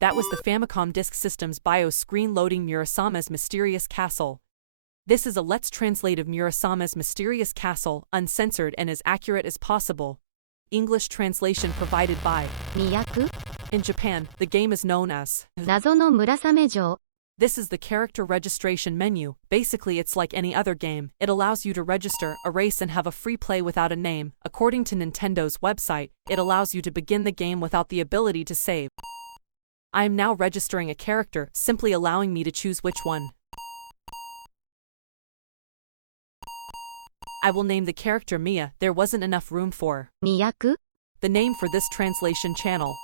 That was the Famicom Disk System's BIOS screen loading Murasame's mysterious castle. This is a let's translate of Murasame's mysterious castle, uncensored and as accurate as possible. English translation provided by Miyaku. In Japan, the game is known as 謎の村雨城. This is the character registration menu. Basically, it's like any other game. It allows you to register, erase and have a free play without a name. According to Nintendo's website, it allows you to begin the game without the ability to save. I am now registering a character, simply allowing me to choose which one. I will name the character Mia. There wasn't enough room for Miyaku. the name for this translation channel.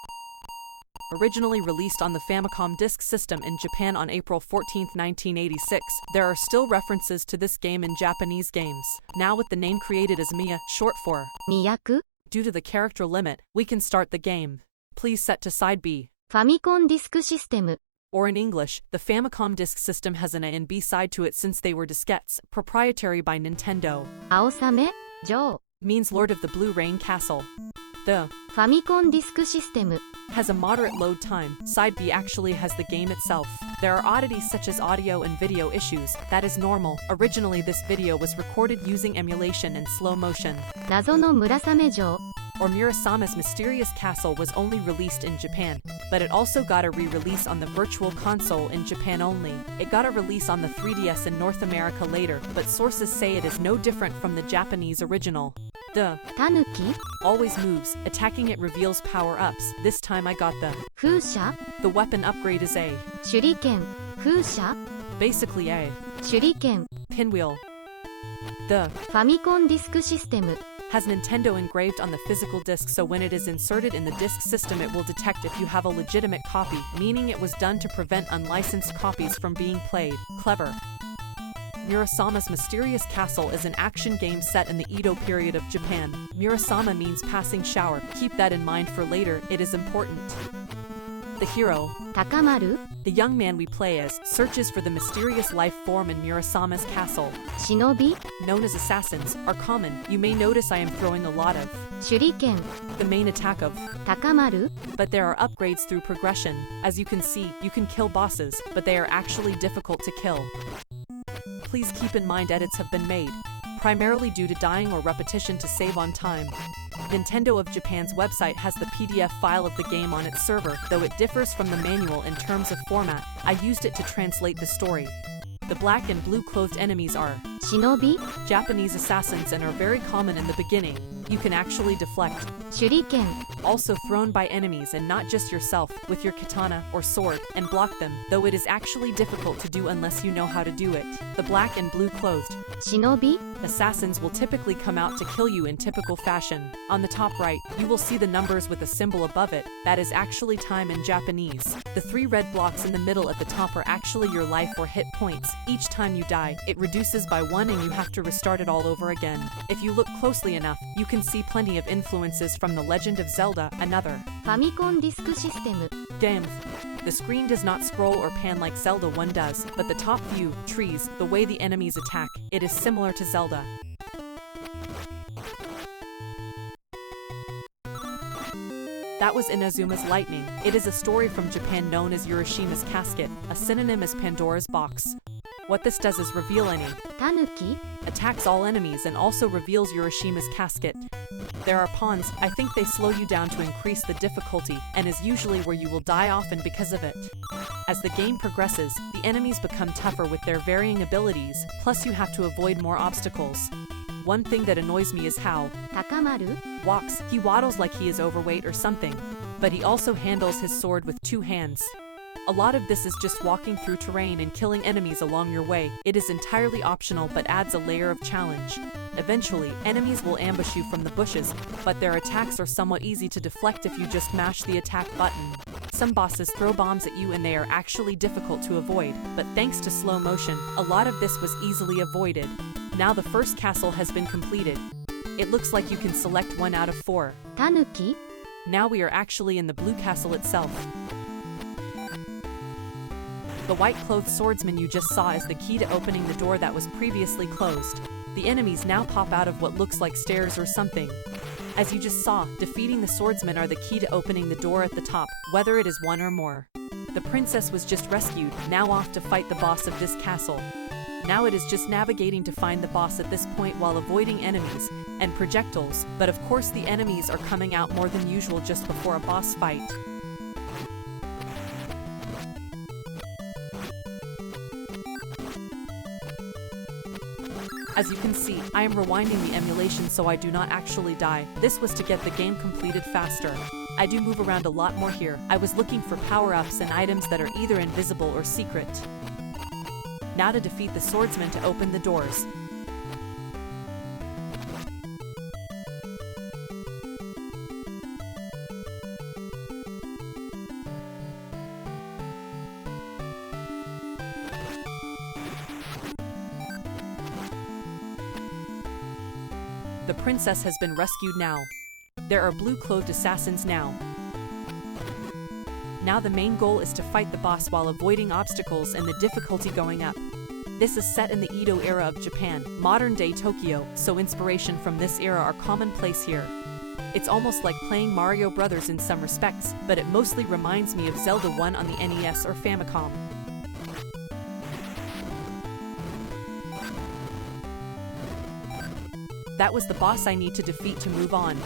Originally released on the Famicom Disk System in Japan on April 14, 1986, there are still references to this game in Japanese games. Now with the name created as Mia, short for Miyaku. due to the character limit, we can start the game. Please set to side B. Famicom Disk System. Or in English, the Famicom Disk System has an A and B side to it since they were diskettes, proprietary by Nintendo. 青雨城 Means Lord of the Blue Rain Castle. The Famicom Disk System. has a moderate load time. Side B actually has the game itself. There are oddities such as audio and video issues. That is normal. Originally this video was recorded using emulation and slow motion. 謎の村雨城 Or Murasame's Mysterious Castle was only released in Japan, but it also got a re-release on the Virtual Console in Japan only. It got a release on the 3DS in North America later, but sources say it is no different from the Japanese original. The タヌキ always moves, attacking it reveals power-ups. This time I got the 風車 The weapon upgrade is a 手裏剣風車 basically a 手裏剣 pinwheel. The ファミコンディスクシステム has Nintendo engraved on the physical disc, so when it is inserted in the disc system it will detect if you have a legitimate copy, meaning it was done to prevent unlicensed copies from being played. Clever. Murasame's Mysterious Castle is an action game set in the Edo period of Japan. Murasame means passing shower. Keep that in mind for later, it is important. The hero, 高丸 the young man we play as, searches for the mysterious life form in Murasame's castle. 忍び Known as assassins, are common. You may notice I am throwing a lot of 手裏剣 the main attack of, 高丸 but there are upgrades through progression. As you can see, you can kill bosses, but they are actually difficult to kill. Please keep in mind edits have been made, primarily due to dying or repetition to save on time. Nintendo of Japan's website has the PDF file of the game on its server, though it differs from the manual in terms of format. I used it to translate the story. The black and blue clothed enemies are 忍び Japanese assassins and are very common in the beginning. You can actually deflect, 手裏剣 also thrown by enemies and not just yourself, with your katana or sword, and block them, though it is actually difficult to do unless you know how to do it. The black and blue clothed 忍び assassins will typically come out to kill you in typical fashion. On the top right, you will see the numbers with a symbol above it. That is actually time in Japanese. The 3 red blocks in the middle at the top are actually your life or hit points. Each time you die, it reduces by 1 and you have to restart it all over again. If you look closely enough, you can see plenty of influences from the Legend of Zelda, another ファミコンディスクシステム game. The screen does not scroll or pan like Zelda 1 does, but the top view, trees, the way the enemies attack, it is similar to Zelda. That was Inazuma's Lightning. It is a story from Japan known as Urashima's Casket. A synonym is Pandora's Box. What this does is reveal any タヌキ attacks all enemies and also reveals Urashima's Casket. There are pawns. I think they slow you down to increase the difficulty, and is usually where you will die often because of it. As the game progresses, the enemies become tougher with their varying abilities, plus you have to avoid more obstacles. One thing that annoys me is how 高丸 walks. He waddles like he is overweight or something, but he also handles his sword with 2 hands. A lot of this is just walking through terrain and killing enemies along your way. It is entirely optional but adds a layer of challenge. Eventually, enemies will ambush you from the bushes, but their attacks are somewhat easy to deflect if you just mash the attack button. Some bosses throw bombs at you and they are actually difficult to avoid, but thanks to slow motion, a lot of this was easily avoided. Now the first castle has been completed. It looks like you can select 1 out of 4. タヌキ Now we are actually in the blue castle itself. The white-clothed swordsman you just saw is the key to opening the door that was previously closed. The enemies now pop out of what looks like stairs or something. As you just saw, defeating the swordsman are the key to opening the door at the top, whether it is 1 or more. The princess was just rescued, now off to fight the boss of this castle. Now it is just navigating to find the boss at this point while avoiding enemies and projectiles, but of course the enemies are coming out more than usual just before a boss fight. As you can see, I am rewinding the emulation so I do not actually die. This was to get the game completed faster. I do move around a lot more here. I was looking for power-ups and items that are either invisible or secret. Now to defeat the swordsman to open the doors. The princess has been rescued now. There are blue-clothed assassins now. Now the main goal is to fight the boss while avoiding obstacles and the difficulty going up. This is set in the Edo era of Japan, modern-day Tokyo, so inspiration from this era are commonplace here. It's almost like playing Mario Brothers in some respects, but it mostly reminds me of Zelda 1 on the NES or Famicom. That was the boss I need to defeat to move on.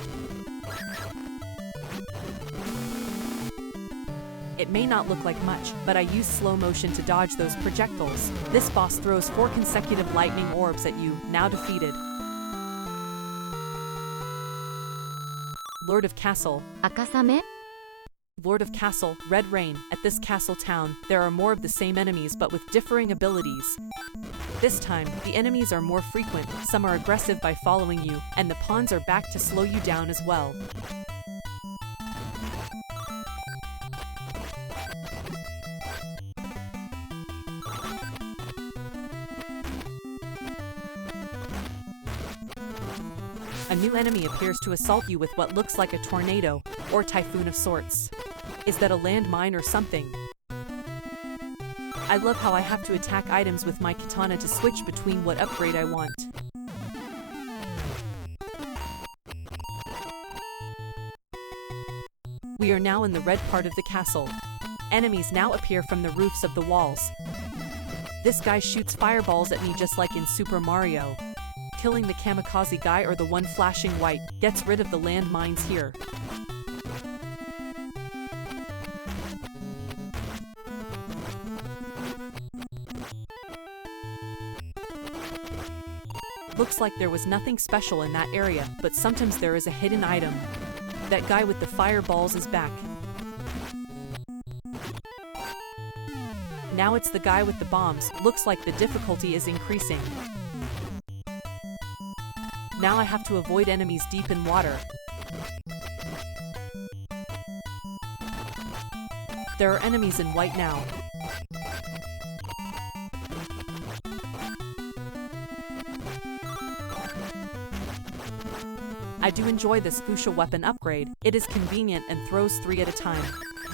It may not look like much, but I use slow motion to dodge those projectiles. This boss throws 4 consecutive lightning orbs at you, now defeated. Lord of Castle. Akasame? Lord of Castle, Red Rain. At this castle town, there are more of the same enemies but with differing abilities. This time, the enemies are more frequent, some are aggressive by following you, and the pawns are back to slow you down as well. A new enemy appears to assault you with what looks like a tornado, or typhoon of sorts. Is that a landmine or something? I love how I have to attack items with my katana to switch between what upgrade I want. We are now in the red part of the castle. Enemies now appear from the roofs of the walls. This guy shoots fireballs at me just like in Super Mario. Killing the kamikaze guy or the one flashing white gets rid of the landmines here. Looks like there was nothing special in that area, but sometimes there is a hidden item. That guy with the fireballs is back. Now it's the guy with the bombs. Looks like the difficulty is increasing. Now I have to avoid enemies deep in water. There are enemies in white now. I do enjoy this fuchsia weapon upgrade. It is convenient and throws 3 at a time.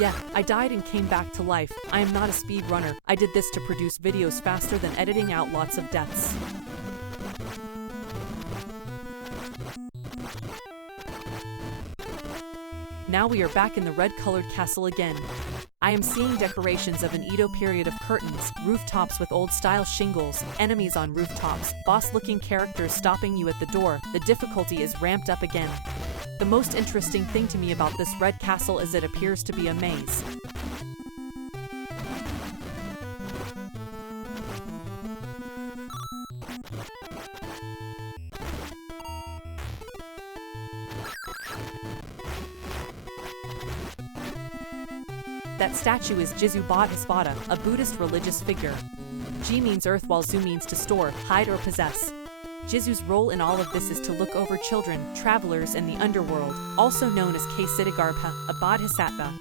Yeah, I died and came back to life. I am not a speed runner. I did this to produce videos faster than editing out lots of deaths. Now we are back in the red-colored castle again. I am seeing decorations of an Edo period of curtains, rooftops with old-style shingles, enemies on rooftops, boss-looking characters stopping you at the door. The difficulty is ramped up again. The most interesting thing to me about this red castle is it appears to be a maze. That statue is Jizu Bodhisattva, a Buddhist religious figure. Ji means earth while Zu means to store, hide or possess. Jizu's role in all of this is to look over children, travelers and the underworld, also known as Kesiddhagarbha, a bodhisattva.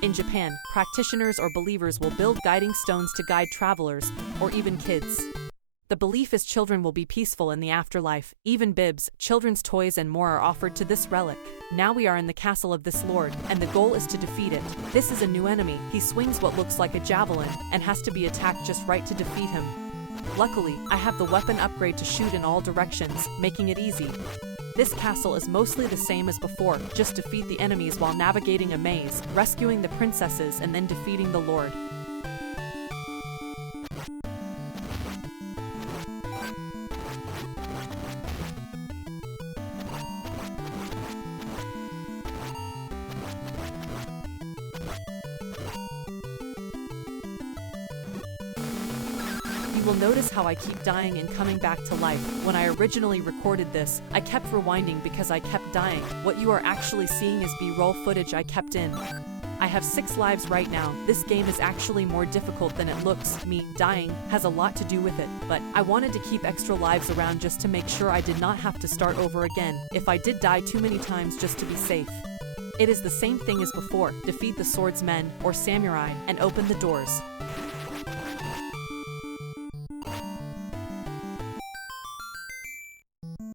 In Japan, practitioners or believers will build guiding stones to guide travelers, or even kids. The belief is children will be peaceful in the afterlife. Even bibs, children's toys and more are offered to this relic. Now we are in the castle of this lord, and the goal is to defeat it. This is a new enemy. He swings what looks like a javelin, and has to be attacked just right to defeat him. Luckily, I have the weapon upgrade to shoot in all directions, making it easy. This castle is mostly the same as before, just defeat the enemies while navigating a maze, rescuing the princesses and then defeating the lord. will notice how I keep dying and coming back to life. When I originally recorded this, I kept rewinding because I kept dying. What you are actually seeing is B-roll footage I kept in. I have 6 lives right now. This game is actually more difficult than it looks. Me dying has a lot to do with it, but I wanted to keep extra lives around just to make sure I did not have to start over again if I did die too many times just to be safe. It is the same thing as before. Defeat the swordsmen or samurai and open the doors.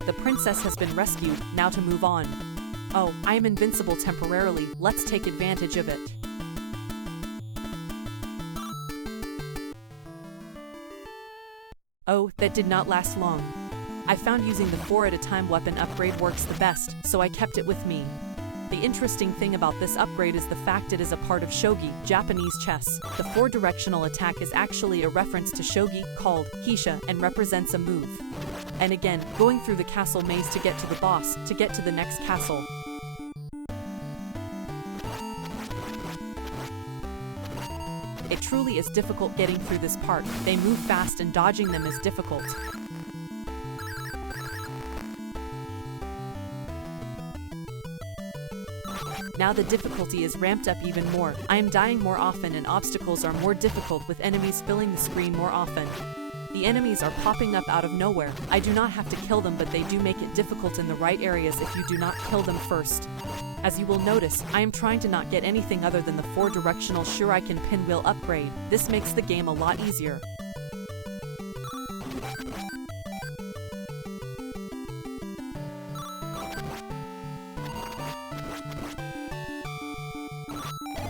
The princess has been rescued. Now to move on. Oh, I am invincible temporarily. Let's take advantage of it. Oh, that did not last long. I found using the 4 at a time weapon upgrade works the best, so I kept it with me. The interesting thing about this upgrade is the fact it is a part of shogi, Japanese chess. The 4-directional attack is actually a reference to shogi, called hisha, and represents a move. And again, going through the castle maze to get to the boss, to get to the next castle. It truly is difficult getting through this part. They move fast and dodging them is difficult. Now the difficulty is ramped up even more. I am dying more often and obstacles are more difficult with enemies filling the screen more often. The enemies are popping up out of nowhere. I do not have to kill them, but they do make it difficult in the right areas if you do not kill them first. As you will notice, I am trying to not get anything other than the 4-directional shuriken pinwheel upgrade. This makes the game a lot easier.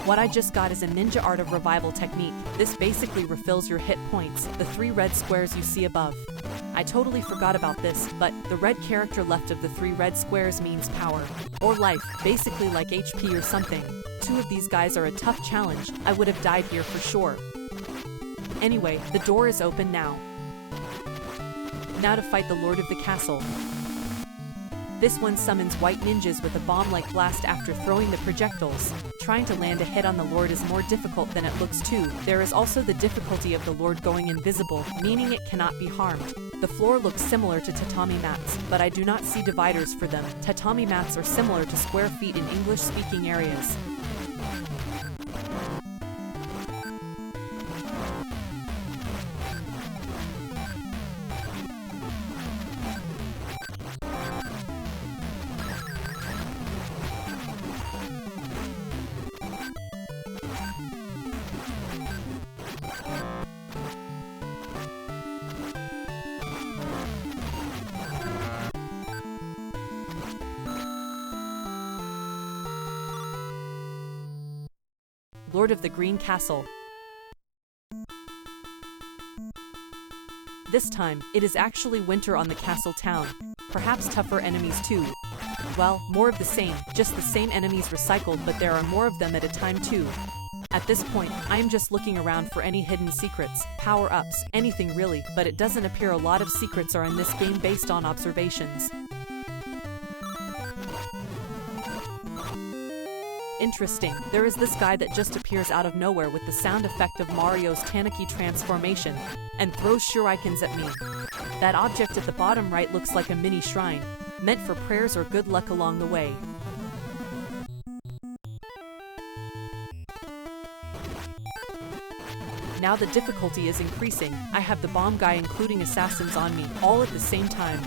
What I just got is a ninja art of revival technique. This basically refills your hit points, the 3 red squares you see above. I totally forgot about this, but the red character left of the 3 red squares means power. Or life, basically like HP or something. 2 of these guys are a tough challenge. I would have died here for sure. Anyway, the door is open now. Now to fight the Lord of the Castle. This one summons white ninjas with a bomb-like blast after throwing the projectiles. Trying to land a hit on the Lord is more difficult than it looks too. There is also the difficulty of the Lord going invisible, meaning it cannot be harmed. The floor looks similar to tatami mats, but I do not see dividers for them. Tatami mats are similar to square feet in English-speaking areas. Lord of the Green Castle. This time, it is actually winter on the castle town. Perhaps tougher enemies too. Well, more of the same, just the same enemies recycled, but there are more of them at a time too. At this point, I am just looking around for any hidden secrets, power-ups, anything really, but it doesn't appear a lot of secrets are in this game based on observations. Interesting, there is this guy that just appears out of nowhere with the sound effect of Mario's Tanuki transformation, and throws shurikens at me. That object at the bottom right looks like a mini shrine, meant for prayers or good luck along the way. Now the difficulty is increasing. I have the bomb guy including assassins on me, all at the same time.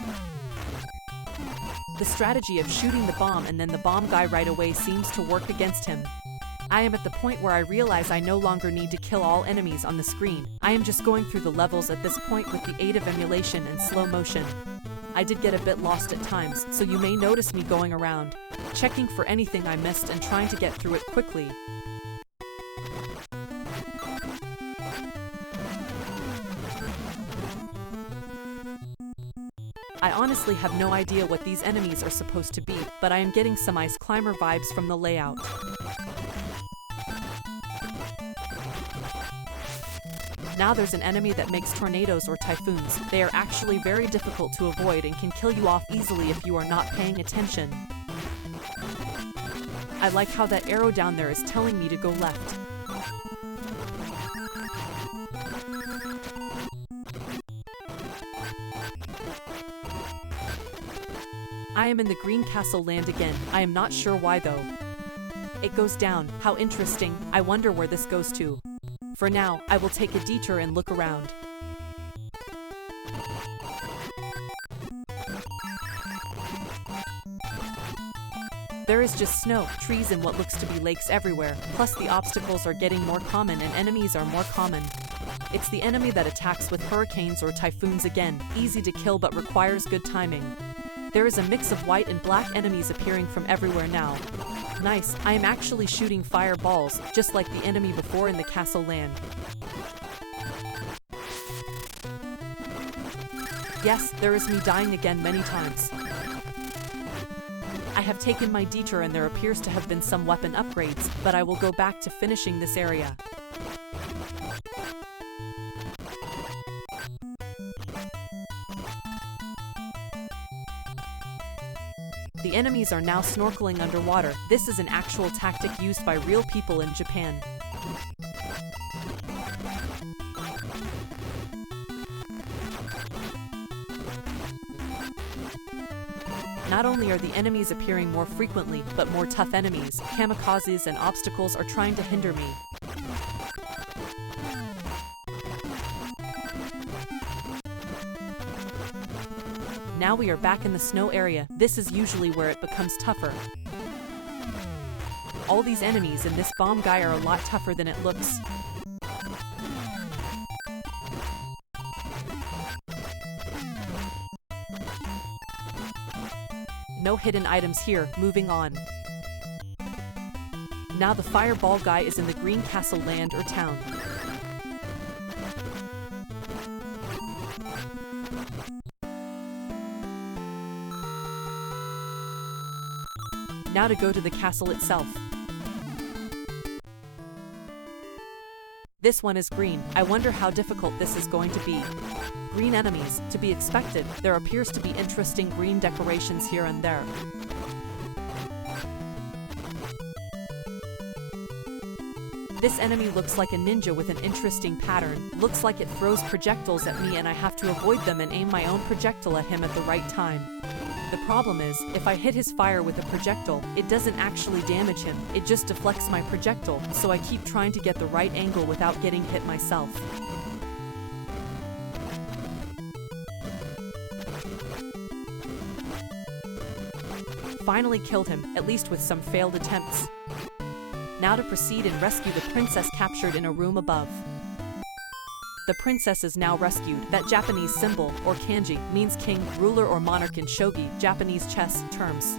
The strategy of shooting the bomb and then the bomb guy right away seems to work against him. I am at the point where I realize I no longer need to kill all enemies on the screen. I am just going through the levels at this point with the aid of emulation and slow motion. I did get a bit lost at times, so you may notice me going around, checking for anything I missed and trying to get through it quickly. I honestly have no idea what these enemies are supposed to be, but I am getting some ice climber vibes from the layout. Now there's an enemy that makes tornadoes or typhoons. They are actually very difficult to avoid and can kill you off easily if you are not paying attention. I like how that arrow down there is telling me to go left. I am in the Green Castle land again. I am not sure why though. It goes down. How interesting. I wonder where this goes to. For now, I will take a detour and look around. There is just snow, trees and what looks to be lakes everywhere, plus the obstacles are getting more common and enemies are more common. It's the enemy that attacks with hurricanes or typhoons again, easy to kill but requires good timing. There is a mix of white and black enemies appearing from everywhere now. Nice, I am actually shooting fireballs, just like the enemy before in the castle land. Yes, there is me dying again many times. I have taken my detour and there appears to have been some weapon upgrades, but I will go back to finishing this area. The enemies are now snorkeling underwater. This is an actual tactic used by real people in Japan. Not only are the enemies appearing more frequently, but more tough enemies, kamikazes and obstacles are trying to hinder me. Now we are back in the snow area. This is usually where it becomes tougher. All these enemies and this bomb guy are a lot tougher than it looks. No hidden items here, moving on. Now the fireball guy is in the Green Castle land or town. Now to go to the castle itself. This one is green. I wonder how difficult this is going to be. Green enemies, to be expected. There appears to be interesting green decorations here and there. This enemy looks like a ninja with an interesting pattern. Looks like it throws projectiles at me and I have to avoid them and aim my own projectile at him at the right time. The problem is, if I hit his fire with a projectile, it doesn't actually damage him, it just deflects my projectile, so I keep trying to get the right angle without getting hit myself. Finally killed him, at least with some failed attempts. Now to proceed and rescue the princess captured in a room above. The princess is now rescued. That Japanese symbol, or kanji, means king, ruler or monarch in shogi, Japanese chess, terms.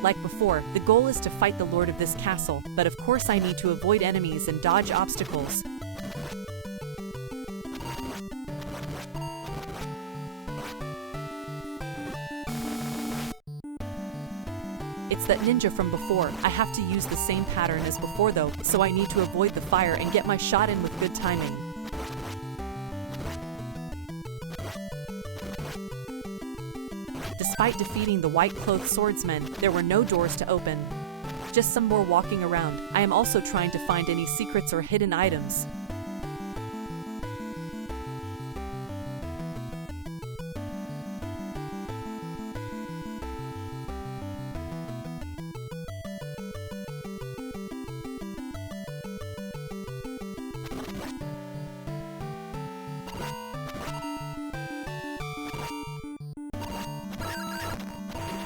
Like before, the goal is to fight the lord of this castle, but of course I need to avoid enemies and dodge obstacles. It's that ninja from before. I have to use the same pattern as before though, so I need to avoid the fire and get my shot in with good timing. Despite defeating the white-clothed swordsmen, there were no doors to open. Just some more walking around. I am also trying to find any secrets or hidden items.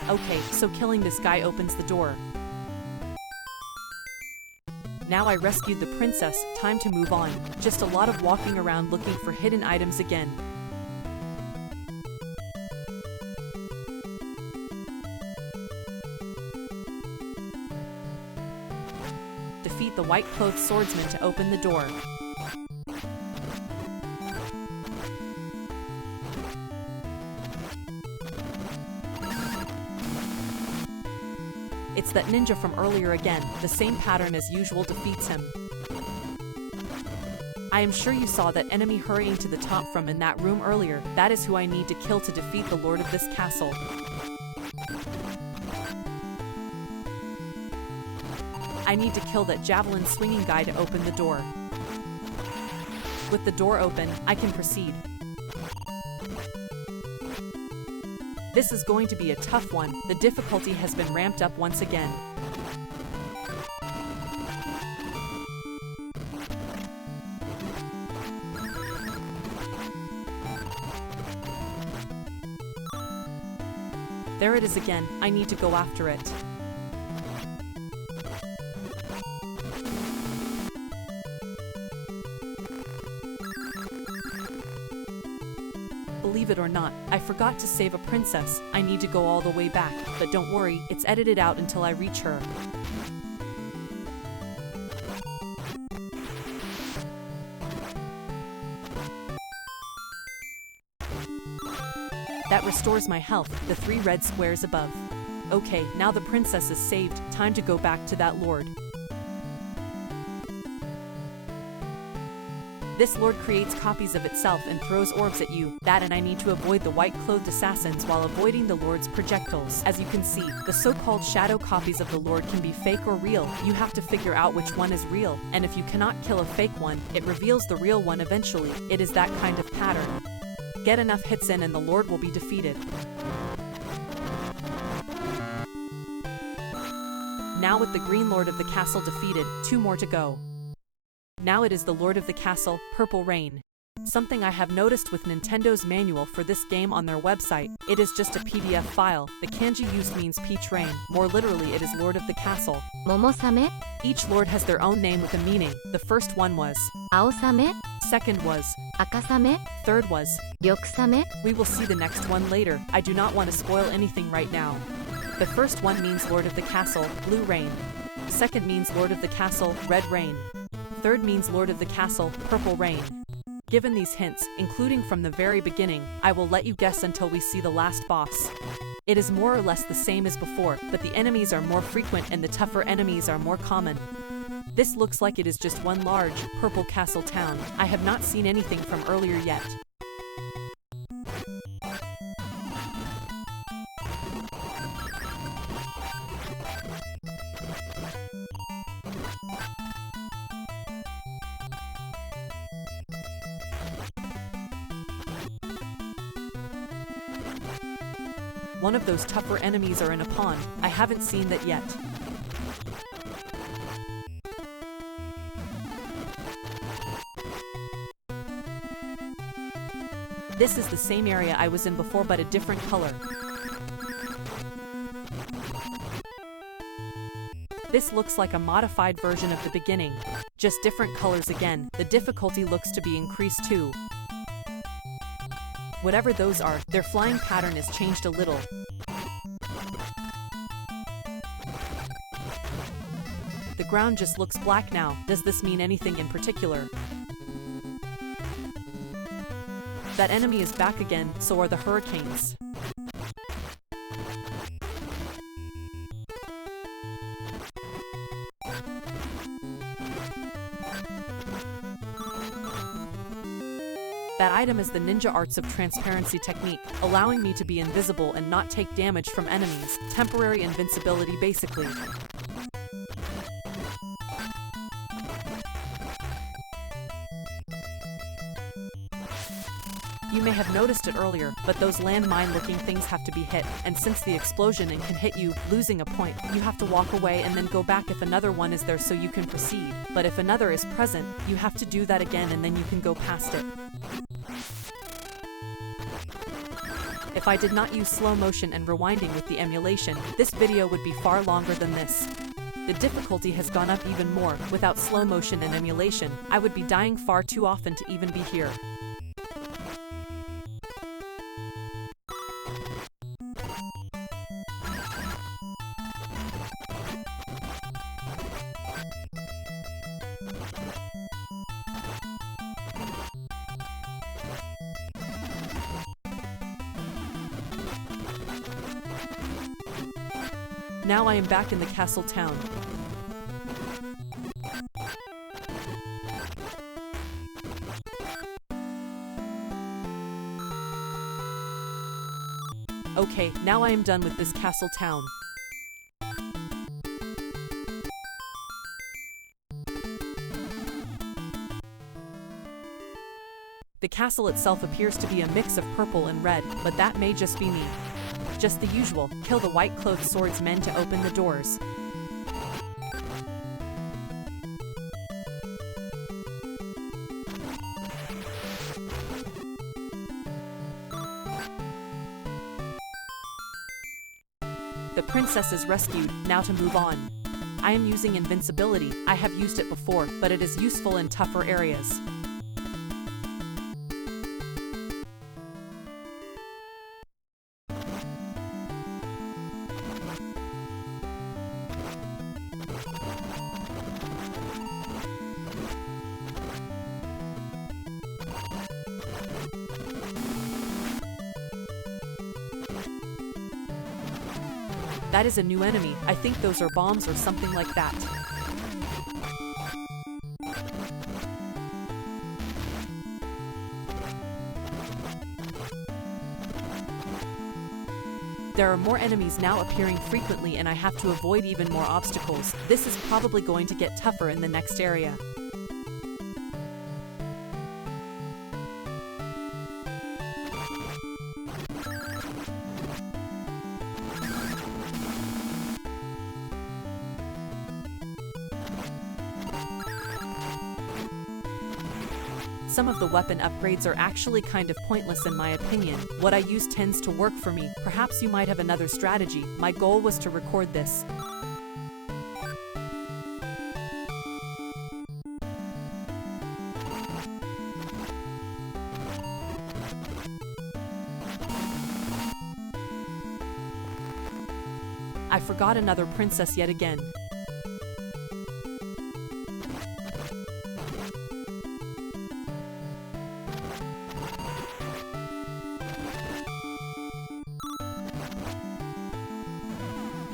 Okay, so killing this guy opens the door. Now I rescued the princess, time to move on. Just a lot of walking around looking for hidden items again. Defeat the white-clothed swordsman to open the door. It's that ninja from earlier again. The same pattern as usual defeats him. I am sure you saw that enemy hurrying to the top from in that room earlier. That is who I need to kill to defeat the lord of this castle. I need to kill that javelin swinging guy to open the door. With the door open, I can proceed. This is going to be a tough one. The difficulty has been ramped up once again. There it is again. I need to go after it. Believe it or not, I forgot to save a princess. I need to go all the way back, but don't worry, it's edited out until I reach her. That restores my health, the 3 red squares above. Okay, now the princess is saved, time to go back to that lord. This lord creates copies of itself and throws orbs at you. That and I need to avoid the white-clothed assassins while avoiding the lord's projectiles. As you can see, the so-called shadow copies of the lord can be fake or real. You have to figure out which one is real, and if you cannot kill a fake one, it reveals the real one eventually. It is that kind of pattern. Get enough hits in and the lord will be defeated. Now with the green lord of the castle defeated, 2 more to go. Now it is the lord of the castle, Purple Rain. Something I have noticed with Nintendo's manual for this game on their website, it is just a PDF file. The kanji used means peach rain. More literally it is lord of the castle. Murasame, Each lord has their own name with a meaning. The first one was, 青サメ、 second was, 赤サメ、 third was. 緑サメ、 We will see the next one later. I do not want to spoil anything right now. The first one means lord of the castle, Blue Rain. Second means lord of the castle, Red Rain. Third means lord of the castle, Purple Rain. Given these hints, including from the very beginning, I will let you guess until we see the last boss. It is more or less the same as before, but the enemies are more frequent and the tougher enemies are more common. This looks like it is just one large, purple castle town. I have not seen anything from earlier yet. One of those tougher enemies are in a pond. I haven't seen that yet. This is the same area I was in before but a different color. This looks like a modified version of the beginning. Just different colors again. The difficulty looks to be increased too. Whatever those are, their flying pattern is changed a little. The ground just looks black now. Does this mean anything in particular? That enemy is back again, so are the hurricanes. That item is the ninja arts of transparency technique, allowing me to be invisible and not take damage from enemies. Temporary invincibility basically. You may have noticed it earlier, but those landmine-looking things have to be hit, and since the explosion can hit you, losing a point, you have to walk away and then go back if another one is there so you can proceed. But if another is present, you have to do that again and then you can go past it. If I did not use slow motion and rewinding with the emulation, this video would be far longer than this. The difficulty has gone up even more. Without slow motion and emulation, I would be dying far too often to even be here. Now I am back in the castle town. Okay, now I am done with this castle town. The castle itself appears to be a mix of purple and red, but that may just be me. Just the usual, kill the white-clothed swordsmen to open the doors. The princess is rescued, now to move on. I am using invincibility. I have used it before, but it is useful in tougher areas. That is a new enemy. I think those are bombs or something like that. There are more enemies now appearing frequently and I have to avoid even more obstacles. This is probably going to get tougher in the next area. Some of the weapon upgrades are actually kind of pointless in my opinion. What I use tends to work for me. Perhaps you might have another strategy. My goal was to record this. I forgot another princess yet again.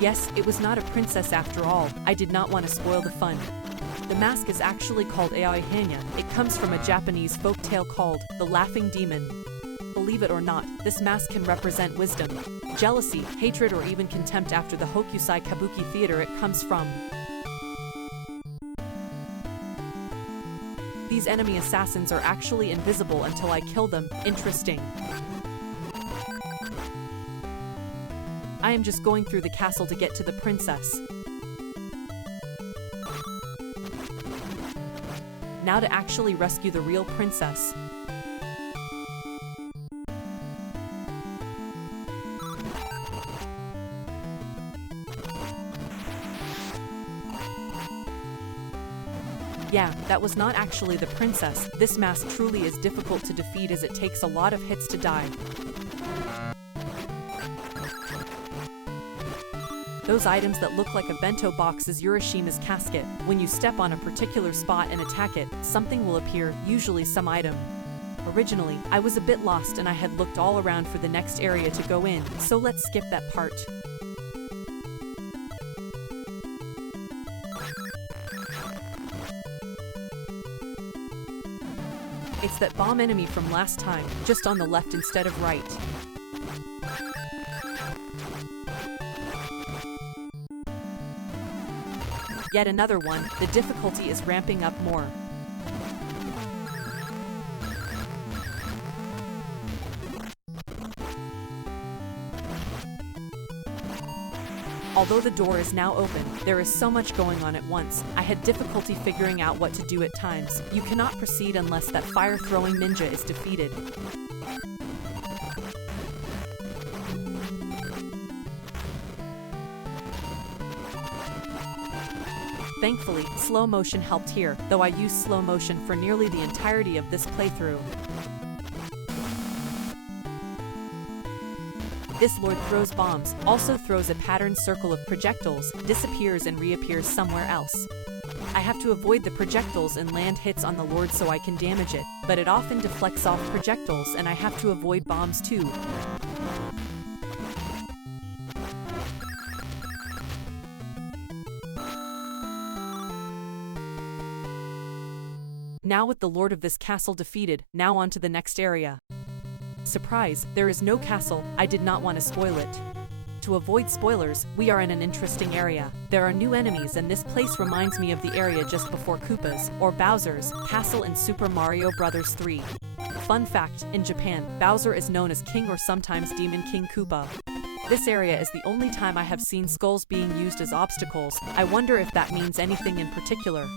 Yes, it was not a princess after all. I did not want to spoil the fun. The mask is actually called Aoi Hanya. It comes from a Japanese folk tale called The Laughing Demon. Believe it or not, this mask can represent wisdom, jealousy, hatred, or even contempt after the Hokusai Kabuki theater it comes from. These enemy assassins are actually invisible until I kill them. Interesting. I am just going through the castle to get to the princess. Now to actually rescue the real princess. Yeah, that was not actually the princess. This mask truly is difficult to defeat as it takes a lot of hits to die. Those items that look like a bento box is Urishima's casket. When you step on a particular spot and attack it, something will appear, usually some item. Originally, I was a bit lost and I had looked all around for the next area to go in, so let's skip that part. It's that bomb enemy from last time, just on the left instead of right. Yet another one. The difficulty is ramping up more. Although the door is now open, there is so much going on at once. I had difficulty figuring out what to do at times. You cannot proceed unless that fire-throwing ninja is defeated. Thankfully, slow motion helped here, though I used slow motion for nearly the entirety of this playthrough. This lord throws bombs, also throws a patterned circle of projectiles, disappears and reappears somewhere else. I have to avoid the projectiles and land hits on the lord so I can damage it, but it often deflects off projectiles and I have to avoid bombs too. Now with the lord of this castle defeated, now on to the next area. Surprise, there is no castle. I did not want to spoil it. To avoid spoilers, we are in an interesting area. There are new enemies and this place reminds me of the area just before Koopa's, or Bowser's, castle in Super Mario Bros. 3. Fun fact, in Japan, Bowser is known as King or sometimes Demon King Koopa. This area is the only time I have seen skulls being used as obstacles. I wonder if that means anything in particular.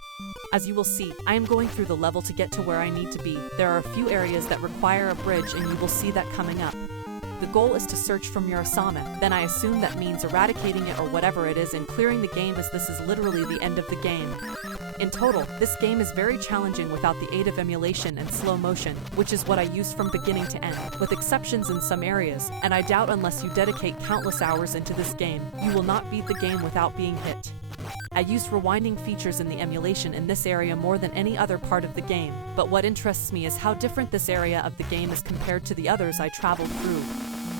As you will see, I am going through the level to get to where I need to be. There are a few areas that require a bridge and you will see that coming up. The goal is to search for Murasame, then I assume that means eradicating it or whatever it is and clearing the game, as this is literally the end of the game. In total, this game is very challenging without the aid of emulation and slow motion, which is what I use from beginning to end, with exceptions in some areas, and I doubt unless you dedicate countless hours into this game, you will not beat the game without being hit. I used rewinding features in the emulation in this area more than any other part of the game, but what interests me is how different this area of the game is compared to the others I traveled through.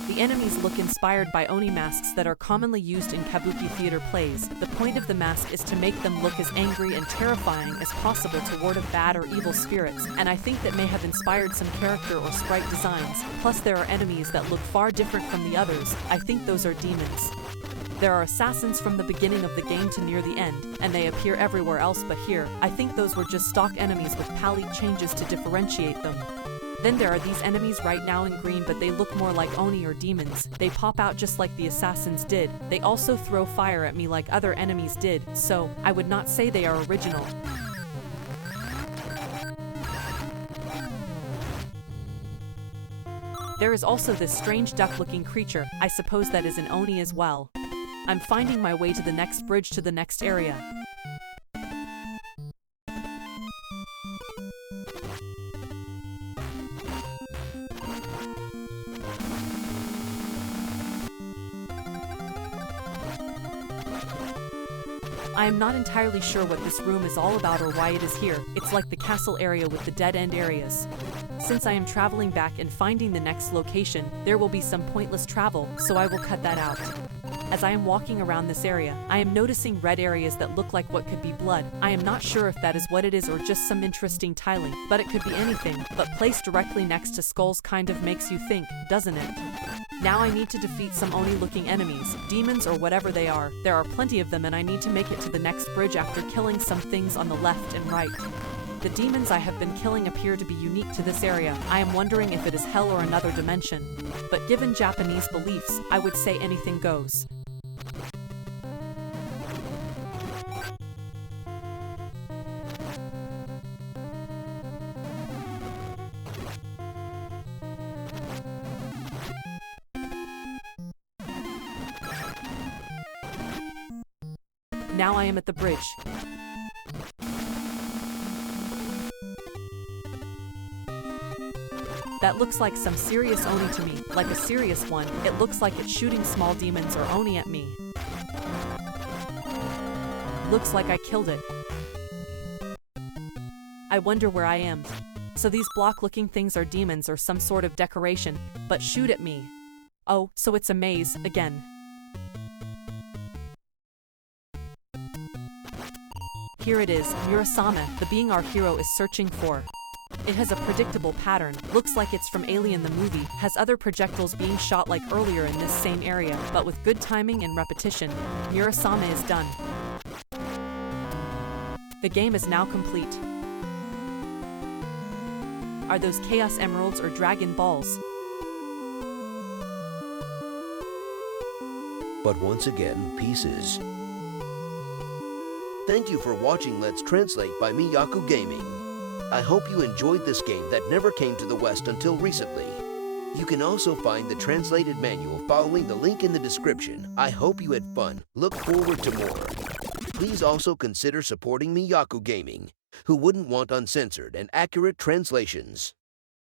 The enemies look inspired by Oni masks that are commonly used in kabuki theater plays. The point of the mask is to make them look as angry and terrifying as possible to ward off bad or evil spirits, and I think that may have inspired some character or sprite designs. Plus there are enemies that look far different from the others. I think those are demons. There are assassins from the beginning of the game to near the end, and they appear everywhere else but here. I think those were just stock enemies with palette changes to differentiate them. Then there are these enemies right now in green, but they look more like Oni or demons. They pop out just like the assassins did. They also throw fire at me like other enemies did, so I would not say they are original. There is also this strange duck-looking creature. I suppose that is an Oni as well. I'm finding my way to the next bridge to the next area. I am not entirely sure what this room is all about or why it is here. It's like the castle area with the dead-end areas. Since I am traveling back and finding the next location, there will be some pointless travel, so I will cut that out. As I am walking around this area, I am noticing red areas that look like what could be blood. I am not sure if that is what it is or just some interesting tiling, but it could be anything. But placed directly next to skulls kind of makes you think, doesn't it? Now I need to defeat some Oni-looking enemies, demons or whatever they are. There are plenty of them and I need to make it to the next bridge after killing some things on the left and right. The demons I have been killing appear to be unique to this area. I am wondering if it is hell or another dimension. But given Japanese beliefs, I would say anything goes. Now I am at the bridge. That looks like some serious Oni to me, like a serious one. It looks like it's shooting small demons or Oni at me. Looks like I killed it. I wonder where I am. So these block-looking things are demons or some sort of decoration, but shoot at me. Oh, so it's a maze, again. Here it is, Murasame, the being our hero is searching for. It has a predictable pattern, looks like it's from Alien the movie, has other projectiles being shot like earlier in this same area, but with good timing and repetition. Murasame is done. The game is now complete. Are those Chaos Emeralds or Dragon Balls? But once again, pieces. Thank you for watching Let's Translate by Miyaku Gaming. I hope you enjoyed this game that never came to the West until recently. You can also find the translated manual following the link in the description. I hope you had fun. Look forward to more. Please also consider supporting Miyaku Gaming, who wouldn't want uncensored and accurate translations.